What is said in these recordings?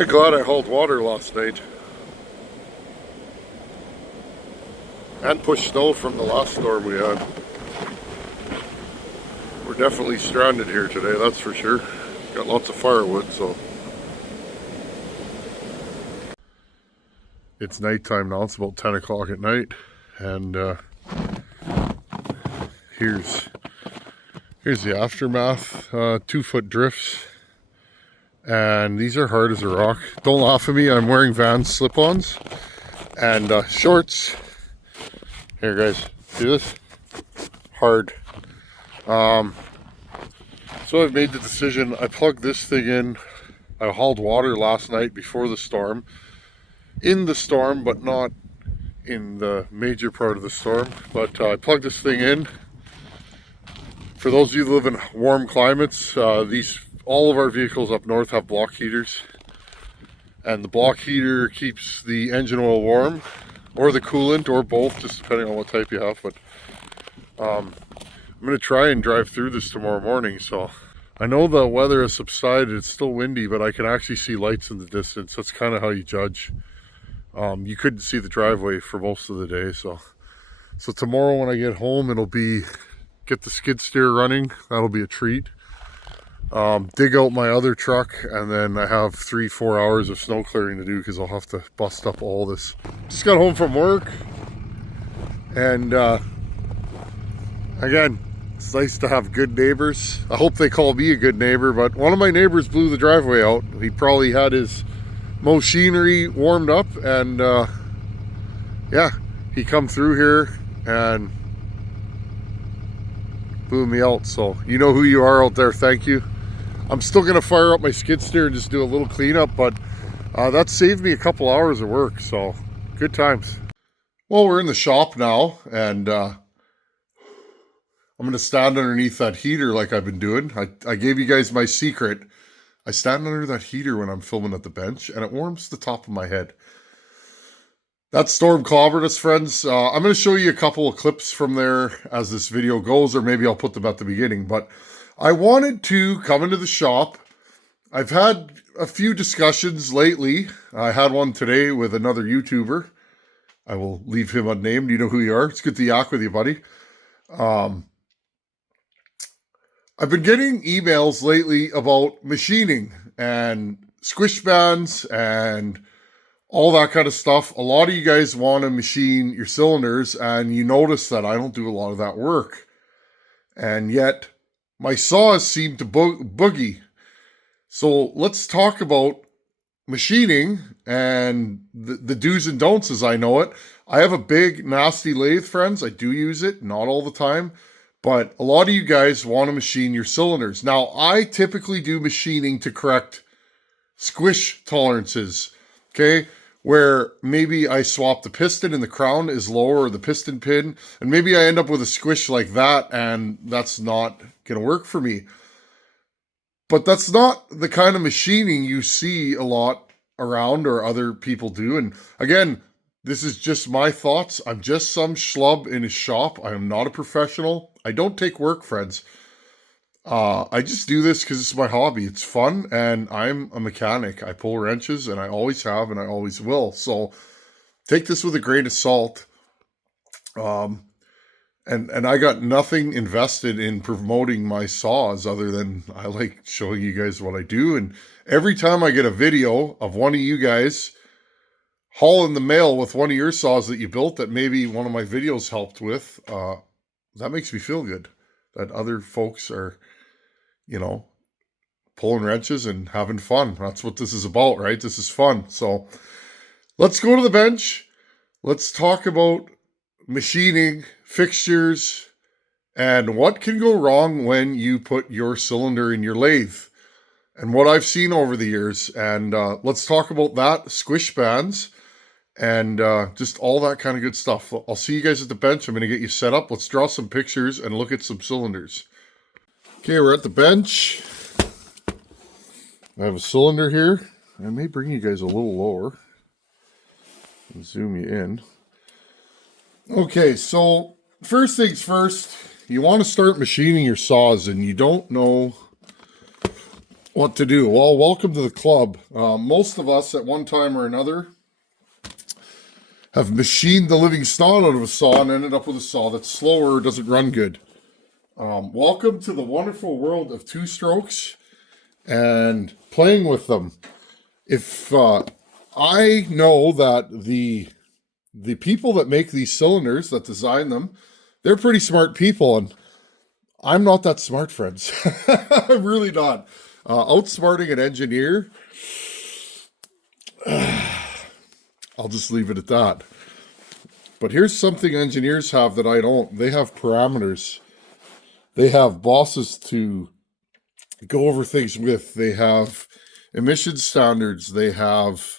Am I glad I hauled water last night and pushed snow from the last storm we had. We're definitely stranded here today, that's for sure. Got lots of firewood, so. It's nighttime now, it's about 10 o'clock at night, and here's the aftermath. 2-foot drifts. And these are hard as a rock. Don't laugh at me, I'm wearing Vans slip-ons and shorts. Here guys, see this? Hard. So I've made the decision, I plugged this thing in. I hauled water last night before the storm. In the storm, but not in the major part of the storm. But I plugged this thing in. For those of you who live in warm climates, all of our vehicles up north have block heaters, and the block heater keeps the engine oil warm, or the coolant, or both, just depending on what type you have. But I'm going to try and drive through this tomorrow morning. So I know the weather has subsided, it's still windy, but I can actually see lights in the distance. That's kind of how you judge. You couldn't see the driveway for most of the day, so tomorrow when I get home, it'll be get the skid steer running. That'll be a treat. Dig out my other truck, and then I have 3-4 hours of snow clearing to do because I'll have to bust up all this. Just got home from work, and again, it's nice to have good neighbors. I hope they call me a good neighbor, but one of my neighbors blew the driveway out. He probably had his machinery warmed up, and yeah, he come through here and blew me out. So you know who you are out there, thank you. I'm still gonna fire up my skid steer and just do a little cleanup, but that saved me a couple hours of work, so good times. Well, we're in the shop now, and I'm gonna stand underneath that heater like I've been doing. I gave you guys my secret. I stand under that heater when I'm filming at the bench, and it warms the top of my head. That storm clobbered us, friends. I'm going to show you a couple of clips from there as this video goes, or maybe I'll put them at the beginning. But I wanted to come into the shop. I've had a few discussions lately. I had one today with another YouTuber. I will leave him unnamed. You know who you are. It's good to yak with you, buddy. I've been getting emails lately about machining and squish bands and all that kind of stuff. A lot of you guys want to machine your cylinders, and you notice that I don't do a lot of that work. And yet, my saws seem to boogie. So let's talk about machining and the do's and don'ts as I know it. I have a big, nasty lathe, friends. I do use it, not all the time. But a lot of you guys want to machine your cylinders. Now, I typically do machining to correct squish tolerances, okay? Where maybe I swap the piston and the crown is lower, or the piston pin, and maybe I end up with a squish like that, and that's not going to work for me. But that's not the kind of machining you see a lot around or other people do. And again, this is just my thoughts. I'm just some schlub in his shop. I am not a professional. I don't take work, friends. I just do this because it's my hobby. It's fun, and I'm a mechanic. I pull wrenches, and I always have, and I always will. So take this with a grain of salt. And I got nothing invested in promoting my saws other than I like showing you guys what I do. And every time I get a video of one of you guys hauling the mail with one of your saws that you built that maybe one of my videos helped with, that makes me feel good. That other folks are, pulling wrenches and having fun. That's what this is about, right? This is fun. So let's go to the bench. Let's talk about machining, fixtures, and what can go wrong when you put your cylinder in your lathe, and what I've seen over the years. And let's talk about that, squish bands, and just all that kind of good stuff. I'll see you guys at the bench. I'm going to get you set up. Let's draw some pictures and look at some cylinders. Okay, we're at the bench. I have a cylinder here. I may bring you guys a little lower and zoom you in. Okay, so first things first, you want to start machining your saws, and you don't know What to do? Well, welcome to the club. Most of us, at one time or another, have machined the living snot out of a saw and ended up with a saw that's slower or doesn't run good. Welcome to the wonderful world of two strokes and playing with them. If I know that the people that make these cylinders, that design them, they're pretty smart people, and I'm not that smart, friends. I'm really not. Outsmarting an engineer, I'll just leave it at that. But here's something engineers have that I don't. They have parameters. They have bosses to go over things with. They have emission standards. They have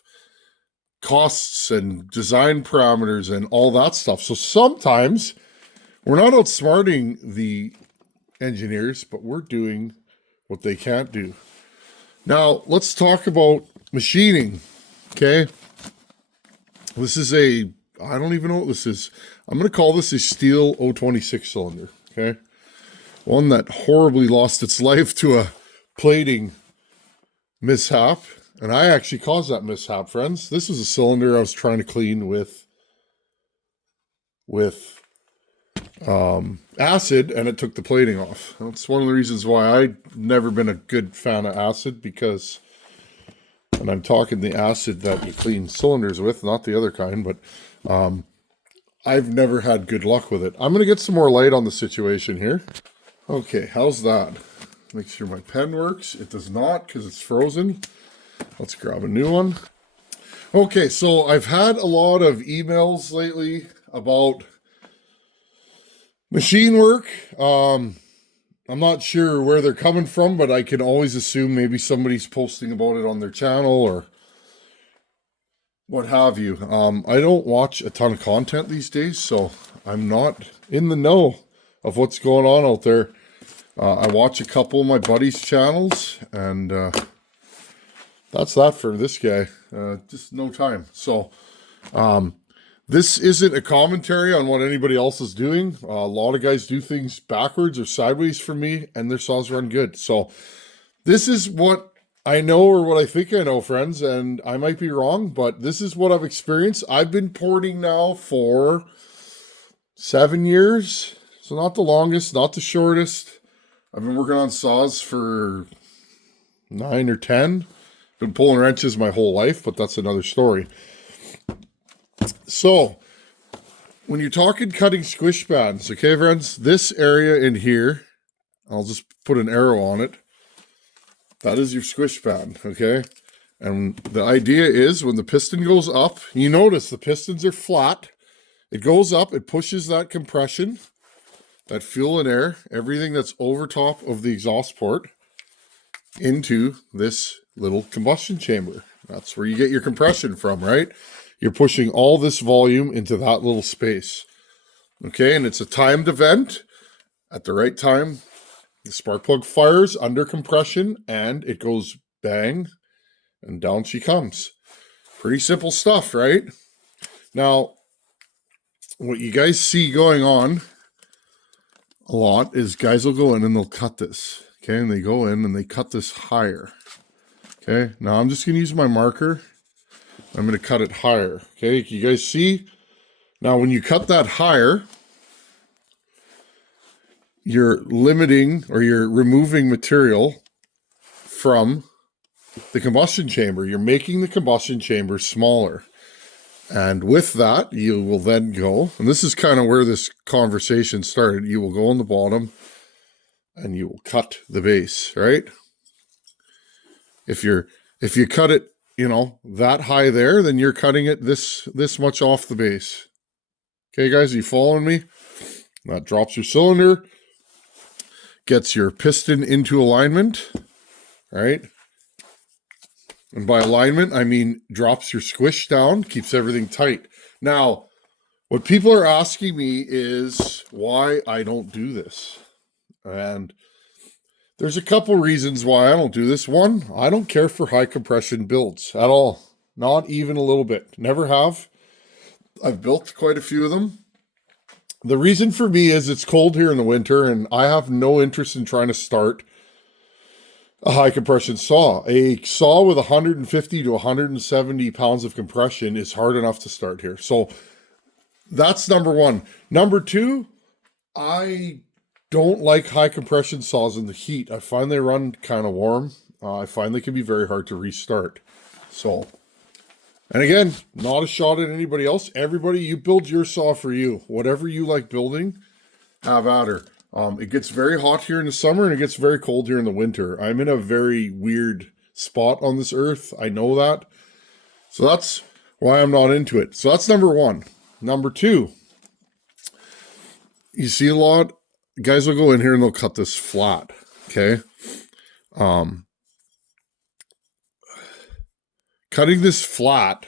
costs and design parameters and all that stuff. So sometimes we're not outsmarting the engineers, but we're doing what they can't do. Now, let's talk about machining, okay? This is I don't even know what this is. I'm going to call this a steel 026 cylinder, okay? One that horribly lost its life to a plating mishap. And I actually caused that mishap, friends. This was a cylinder I was trying to clean with acid, and it took the plating off. That's one of the reasons why I've never been a good fan of acid, because, and I'm talking the acid that you clean cylinders with, not the other kind, but I've never had good luck with it. I'm going to get some more light on the situation here. Okay, how's that? Make sure my pen works. It does not, because it's frozen. Let's grab a new one. Okay, so I've had a lot of emails lately about machine work. I'm not sure where they're coming from, but I can always assume maybe somebody's posting about it on their channel or what have you. I don't watch a ton of content these days, so I'm not in the know of what's going on out there. I watch a couple of my buddies' channels, and that's that for this guy. Just no time. So, this isn't a commentary on what anybody else is doing. A lot of guys do things backwards or sideways for me, and their saws run good. So, this is what I know, or what I think I know, friends, and I might be wrong, but this is what I've experienced. I've been porting now for 7 years. So not the longest, not the shortest. I've been working on saws for 9 or 10. Been pulling wrenches my whole life, but that's another story. So, when you're talking cutting squish bands, okay, friends, this area in here, I'll just put an arrow on it. That is your squish band, okay? And the idea is when the piston goes up, you notice the pistons are flat. It goes up, it pushes that compression, that fuel and air, everything that's over top of the exhaust port into this little combustion chamber. That's where you get your compression from, right? You're pushing all this volume into that little space. Okay, and it's a timed event. At the right time, the spark plug fires under compression, and it goes bang, and down she comes. Pretty simple stuff, right? Now, what you guys see going on a lot is guys will go in and they'll cut this. Okay, and they go in and they cut this higher. Okay, now I'm just going to use my marker. I'm going to cut it higher. Okay, you guys see? Now, when you cut that higher, you're limiting, or you're removing material from the combustion chamber. You're making the combustion chamber smaller. And with that, you will then go, and this is kind of where this conversation started, you will go on the bottom and you will cut the base, right? If you cut it, that high there, then you're cutting it this much off the base. Okay, guys, are you following me? That drops your cylinder, gets your piston into alignment, right? And by alignment, I mean drops your squish down, keeps everything tight. Now, what people are asking me is why I don't do this. And there's a couple reasons why I don't do this. One, I don't care for high compression builds at all. Not even a little bit. Never have. I've built quite a few of them. The reason for me is it's cold here in the winter, and I have no interest in trying to start A high compression saw. A saw with 150 to 170 pounds of compression is hard enough to start here. So that's number one. Number two, I don't like high compression saws in the heat. I find they run kind of warm. I find they can be very hard to restart. So, and again, not a shot at anybody else. Everybody, you build your saw for you. Whatever you like building, have at her. It gets very hot here in the summer and it gets very cold here in the winter. I'm in a very weird spot on this earth. I know that. So that's why I'm not into it. So that's number one. Number two, you see a lot, guys will go in here and they'll cut this flat. Okay. Cutting this flat.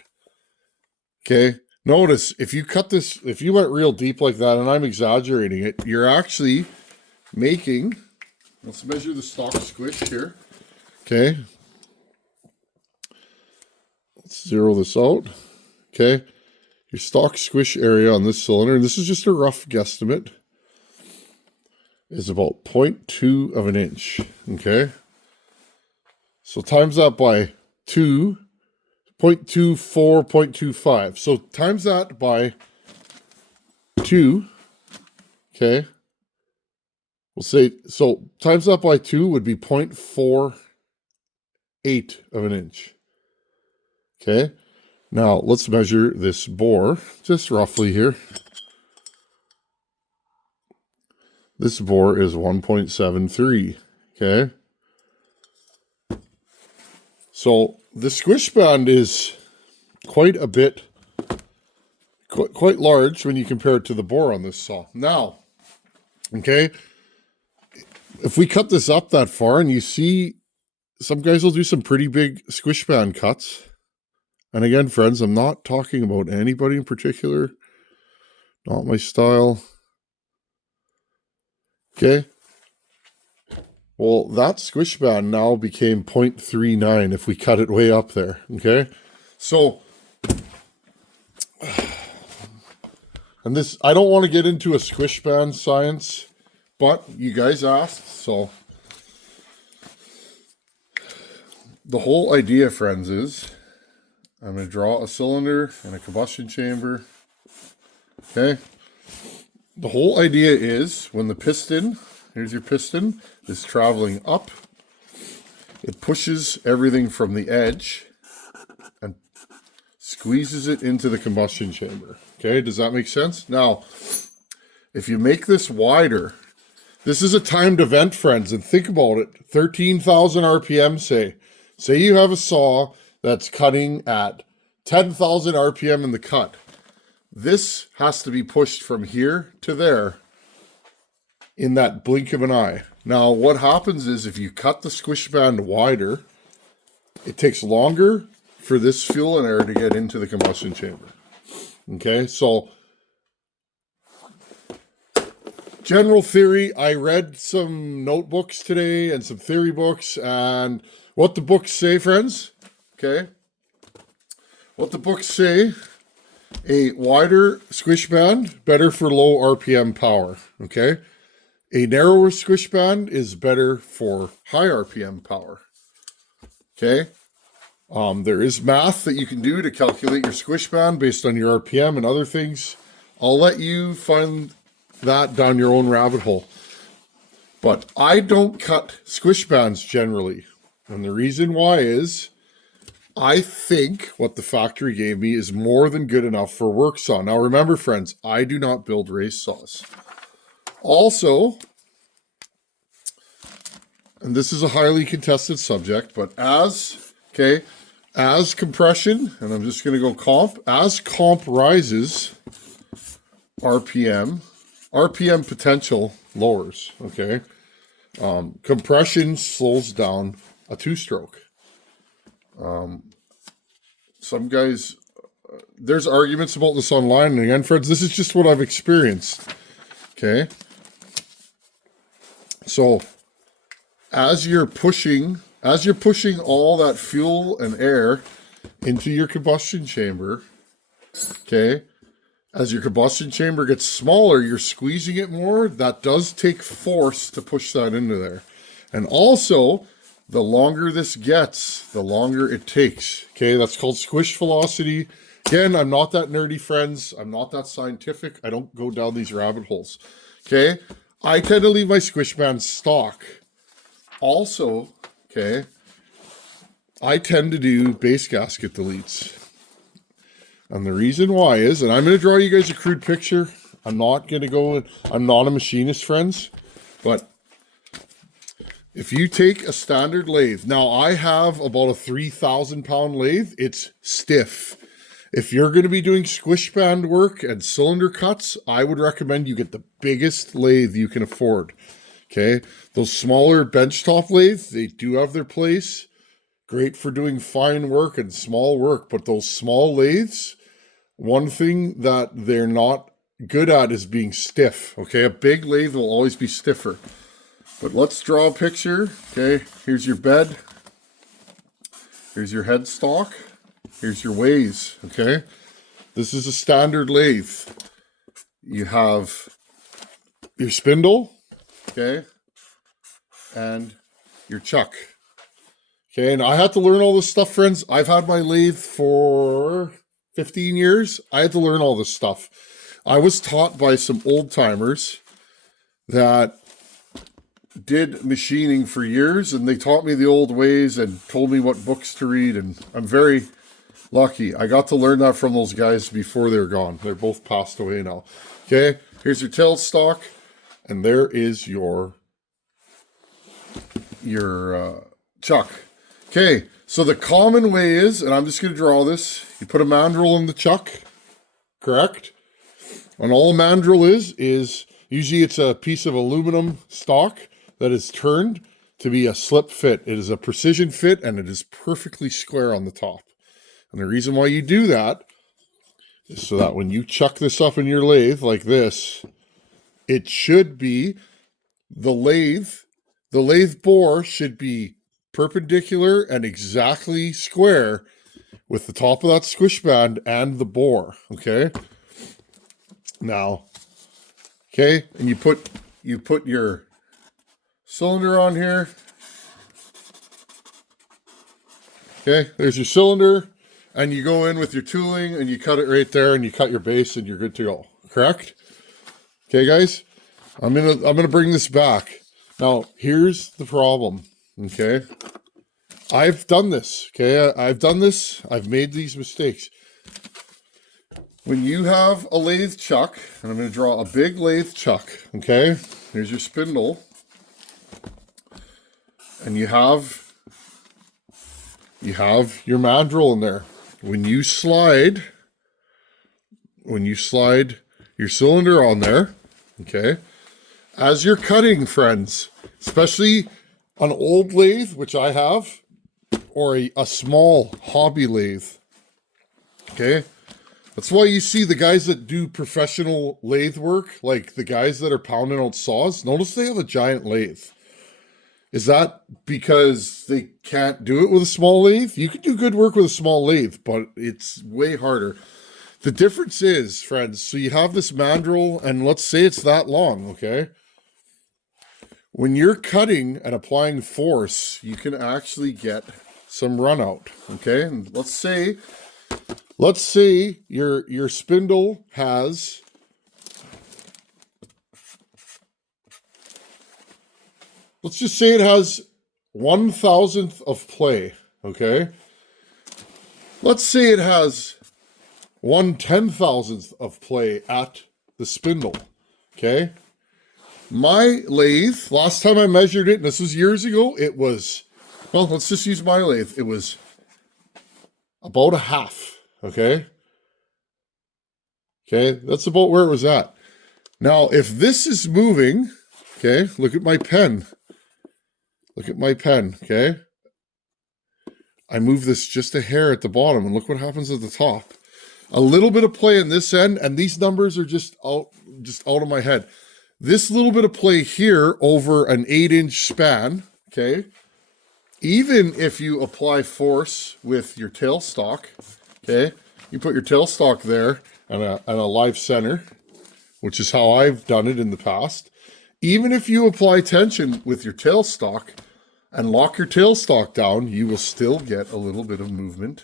Okay. Notice if you cut this, if you went real deep like that, and I'm exaggerating it, you're actually making, let's measure the stock squish here. Okay. Let's zero this out. Okay. Your stock squish area on this cylinder, and this is just a rough guesstimate, is about 0.2 of an inch. Okay. So times that by 2, 0.24, 0.25. So times that by 2, okay, we'll say, so times that by 2 would be 0.48 of an inch. Okay, now let's measure this bore, just roughly here. This bore is 1.73, okay? So the squish band is quite a bit, quite large when you compare it to the bore on this saw. Now, okay, if we cut this up that far, and you see some guys will do some pretty big squish band cuts. And again, friends, I'm not talking about anybody in particular, not my style. Okay. Well, that squish band now became 0.39 if we cut it way up there, okay? So, and this, I don't want to get into a squish band science, but you guys asked, so. The whole idea, friends, is I'm going to draw a cylinder and a combustion chamber, okay? The whole idea is when the piston, here's your piston, is traveling up, it pushes everything from the edge and squeezes it into the combustion chamber. Okay, does that make sense? Now, if you make this wider, this is a timed event, friends, and think about it. 13,000 RPM, say you have a saw that's cutting at 10,000 RPM in the cut. This has to be pushed from here to there in that blink of an eye. Now, what happens is if you cut the squish band wider, it takes longer for this fuel and air to get into the combustion chamber. Okay, so general theory, I read some notebooks today and some theory books, and what the books say, friends, okay, what the books say, a wider squish band, better for low RPM power, okay? A narrower squish band is better for high RPM power, okay? There is math that you can do to calculate your squish band based on your RPM and other things. I'll let you find that down your own rabbit hole. But I don't cut squish bands generally. And the reason why is I think what the factory gave me is more than good enough for work saw. Now remember, friends, I do not build race saws. Also, and this is a highly contested subject, but as compression, and I'm just going to go comp, as comp rises, RPM potential lowers, okay? Compression slows down a two-stroke. Some guys, there's arguments about this online, and again, friends, this is just what I've experienced, okay? So, as you're pushing all that fuel and air into your combustion chamber, okay, as your combustion chamber gets smaller, you're squeezing it more. That does take force to push that into there. And also, the longer this gets, the longer it takes. Okay, that's called squish velocity. Again, I'm not that nerdy, friends. I'm not that scientific. I don't go down these rabbit holes. Okay, I tend to leave my squish bands stock. Also, okay, I tend to do base gasket deletes. And the reason why is, and I'm going to draw you guys a crude picture. I'm not going to go, I'm not a machinist, friends, but if you take a standard lathe, now I have about a 3,000 pound lathe, it's stiff. If you're going to be doing squish band work and cylinder cuts, I would recommend you get the biggest lathe you can afford. Okay, those smaller benchtop lathes, they do have their place. Great for doing fine work and small work, but those small lathes, one thing that they're not good at is being stiff. Okay, a big lathe will always be stiffer. But let's draw a picture. Okay, here's your bed. Here's your headstock. Here's your ways. Okay, this is a standard lathe. You have your spindle, okay, and your chuck. Okay, and I had to learn all this stuff, friends. I've had my lathe for 15 years. I had to learn all this stuff. I was taught by some old timers that did machining for years, and they taught me the old ways and told me what books to read, and I'm very lucky. I got to learn that from those guys before they're gone. They're both passed away now. Okay, here's your tailstock, and there is your chuck. Okay, so the common way is, and I'm just going to draw this, you put a mandrel in the chuck, correct? And all a mandrel is usually it's a piece of aluminum stock that is turned to be a slip fit. It is a precision fit, and it is perfectly square on the top. And the reason why you do that is so that when you chuck this up in your lathe like this, it should be the lathe bore should be perpendicular and exactly square with the top of that squish band and the bore. Okay. Now, okay, and you put your cylinder on here. Okay, there's your cylinder, and you go in with your tooling and you cut it right there, and you cut your base, and you're good to go. Correct? Okay, guys, I'm gonna bring this back. Now, here's the problem. Okay, I've done this. Okay, I've done this. I've made these mistakes. When you have a lathe chuck, and I'm going to draw a big lathe chuck, okay? Here's your spindle. And you have your mandrel in there. When you slide your cylinder on there, okay? As you're cutting, friends, especially an old lathe, which I have, or a small hobby lathe, okay? That's why you see the guys that do professional lathe work, like the guys that are pounding out saws, notice they have a giant lathe. Is that because they can't do it with a small lathe? You can do good work with a small lathe, but it's way harder. The difference is, friends, so you have this mandrel, and let's say it's that long, okay? When you're cutting and applying force, you can actually get some run out, okay? And let's say your spindle has, let's just say it has 1,000th of play, okay? Let's say it has 1/10,000th of play at the spindle, okay? My lathe, last time I measured it, and this was years ago, it was, well, let's just use my lathe. It was about a half. Okay. Okay. That's about where it was at. Now, if this is moving, okay, look at my pen. Look at my pen. Okay. I move this just a hair at the bottom, and look what happens at the top. A little bit of play in this end, and these numbers are just out of my head. This little bit of play here over an 8-inch span. Okay. Even if you apply force with your tailstock, okay, you put your tailstock there and a live center, which is how I've done it in the past. Even if you apply tension with your tailstock, and lock your tailstock down, you will still get a little bit of movement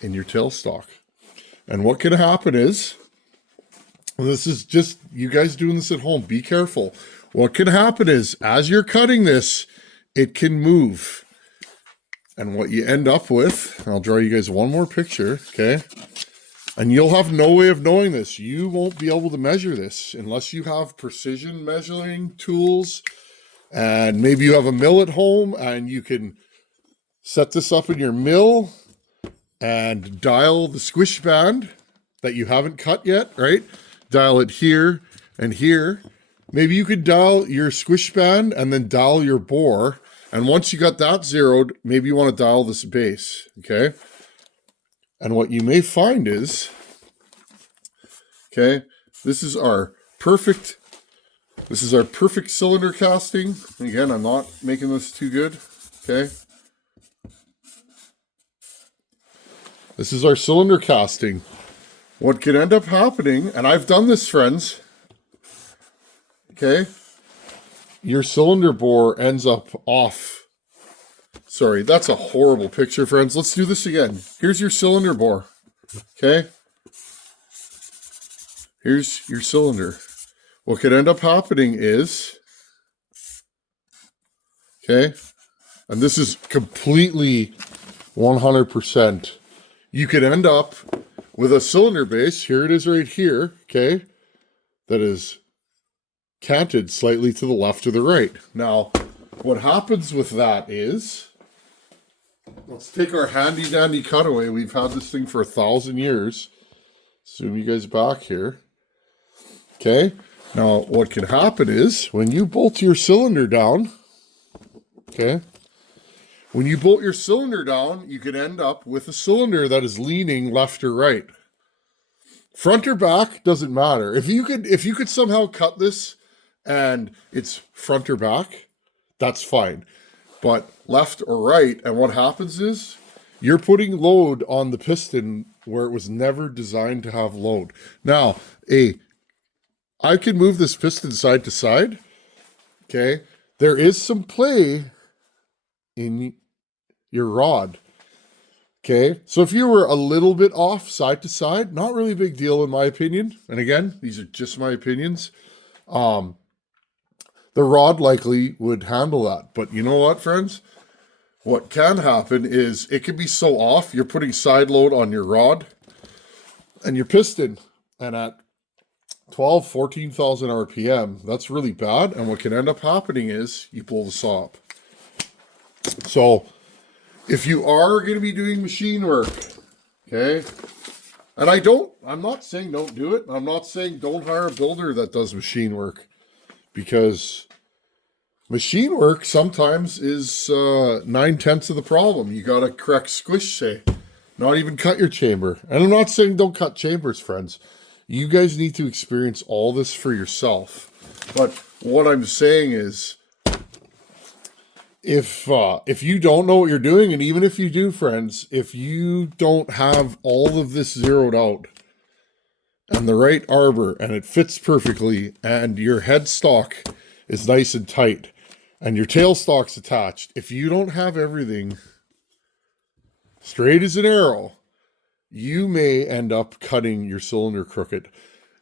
in your tailstock. And what can happen is, and this is just you guys doing this at home, be careful. What can happen is, as you're cutting this, it can move. And what you end up with, I'll draw you guys one more picture, okay? And you'll have no way of knowing this. You won't be able to measure this unless you have precision measuring tools. And maybe you have a mill at home and you can set this up in your mill and dial the squish band that you haven't cut yet, right? Dial it here and here. Maybe you could dial your squish band and then dial your bore. And once you got that zeroed, maybe you want to dial this base, okay? And what you may find is, okay, this is our perfect cylinder casting. Again, I'm not making this too good, okay? This is our cylinder casting. What can end up happening, and I've done this, friends, okay? Your cylinder bore ends up off. Sorry, that's a horrible picture, friends. Let's do this again. Here's your cylinder bore, okay? Here's your cylinder. What could end up happening is, okay, and this is completely 100%, you could end up with a cylinder base, here it is right here, okay, that is canted slightly to the left or the right. Now, what happens with that is, let's take our handy dandy cutaway. We've had this thing for 1,000 years. Zoom you guys back here. Okay. Now, what can happen is when you bolt your cylinder down, okay, when you bolt your cylinder down, you could end up with a cylinder that is leaning left or right. Front or back doesn't matter. If you could somehow cut this and it's front or back, that's fine. But left or right, and what happens is you're putting load on the piston where it was never designed to have load. Now, I can move this piston side to side, okay? There is some play in your rod, okay? So if you were a little bit off side to side, not really a big deal in my opinion. And again, these are just my opinions. The rod likely would handle that. But you know what, friends? What can happen is it can be so off, you're putting side load on your rod and your piston. And at 12, 14,000 RPM, that's really bad. And what can end up happening is you pull the saw up. So if you are going to be doing machine work, okay, and I'm not saying don't do it. I'm not saying don't hire a builder that does machine work, because machine work sometimes is 9/10 of the problem. You got to correct squish, say, not even cut your chamber. And I'm not saying don't cut chambers, friends. You guys need to experience all this for yourself. But what I'm saying is, if you don't know what you're doing, and even if you do, friends, if you don't have all of this zeroed out and the right arbor and it fits perfectly and your headstock is nice and tight and your tailstock's attached, if you don't have everything straight as an arrow, you may end up cutting your cylinder crooked.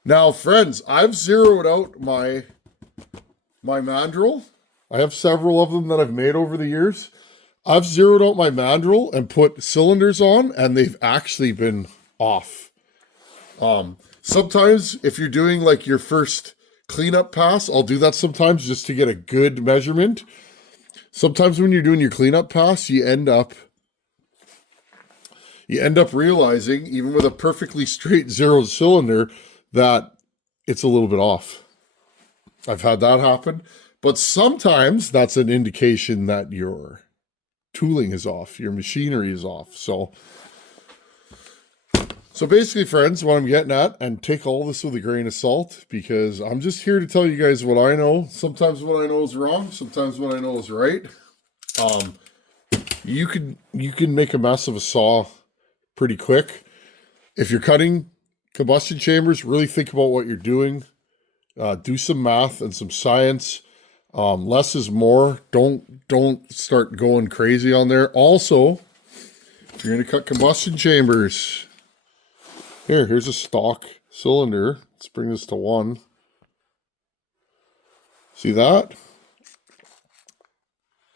Now, friends, I've zeroed out my mandrel. I have several of them that I've made over the years. I've zeroed out my mandrel and put cylinders on, and they've actually been off. Sometimes if you're doing like your first cleanup pass, I'll do that sometimes just to get a good measurement. Sometimes when you're doing your cleanup pass, you end up realizing, even with a perfectly straight zero cylinder, that it's a little bit off. I've had that happen. But sometimes that's an indication that your tooling is off, your machinery is off. So basically, friends, what I'm getting at, and take all this with a grain of salt, because I'm just here to tell you guys what I know. Sometimes what I know is wrong. Sometimes what I know is right. You can make a mess of a saw pretty quick. If you're cutting combustion chambers, really think about what you're doing. Do some math and some science. Less is more. Don't start going crazy on there. Also, if you're going to cut combustion chambers, here's a stock cylinder. Let's bring this to 1. See that?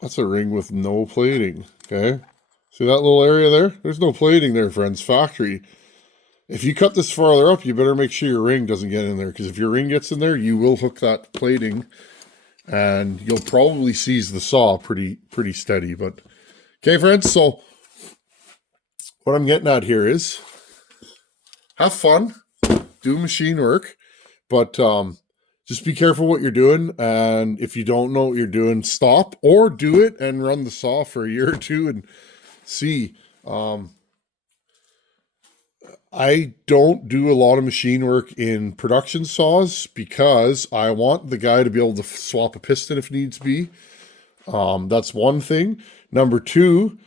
That's a ring with no plating, okay? See that little area there? There's no plating there, friends. Factory. If you cut this farther up, you better make sure your ring doesn't get in there, because if your ring gets in there, you will hook that plating, and you'll probably seize the saw pretty steady. But okay, friends, so what I'm getting at here is have fun, do machine work, but just be careful what you're doing, and if you don't know what you're doing, stop or do it and run the saw for a year or two and see. I don't do a lot of machine work in production saws because I want the guy to be able to swap a piston if needs be. That's one thing. Number two,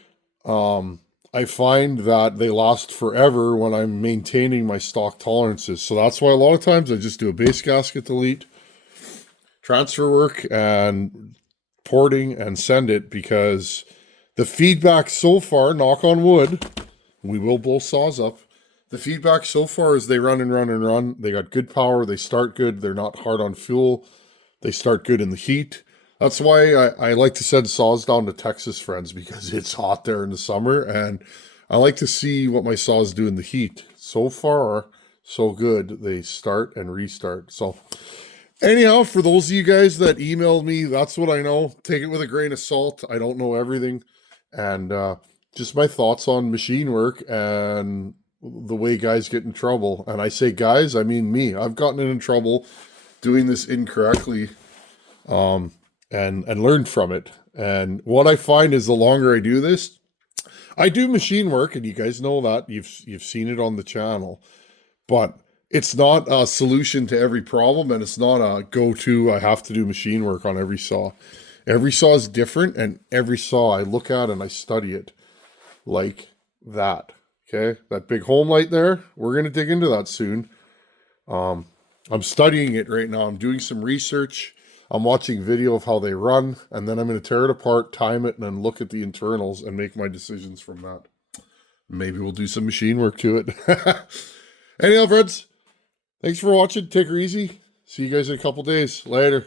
I find that they last forever when I'm maintaining my stock tolerances. So that's why a lot of times I just do a base gasket delete, transfer work, and porting and send it, because the feedback so far, knock on wood, we will blow saws up. The feedback so far is they run and run and run. They got good power. They start good. They're not hard on fuel. They start good in the heat. That's why I like to send saws down to Texas, friends, because it's hot there in the summer, and I like to see what my saws do in the heat. So far, so good. They start and restart. So anyhow, for those of you guys that emailed me, that's what I know. Take it with a grain of salt. I don't know everything. And just my thoughts on machine work and the way guys get in trouble. And I say guys, I mean me. I've gotten in trouble doing this incorrectly, and learned from it. And what I find is the longer I do this, I do machine work, and you guys know that. You've seen it on the channel. But it's not a solution to every problem, and it's not a go-to, I have to do machine work on every saw. Every saw is different, and every saw I look at and I study it like that. Okay, that big home light there, we're going to dig into that soon. I'm studying it right now. I'm doing some research. I'm watching video of how they run, and then I'm going to tear it apart, time it, and then look at the internals and make my decisions from that. Maybe we'll do some machine work to it. Anyhow, friends, thanks for watching. Take her easy. See you guys in a couple days. Later.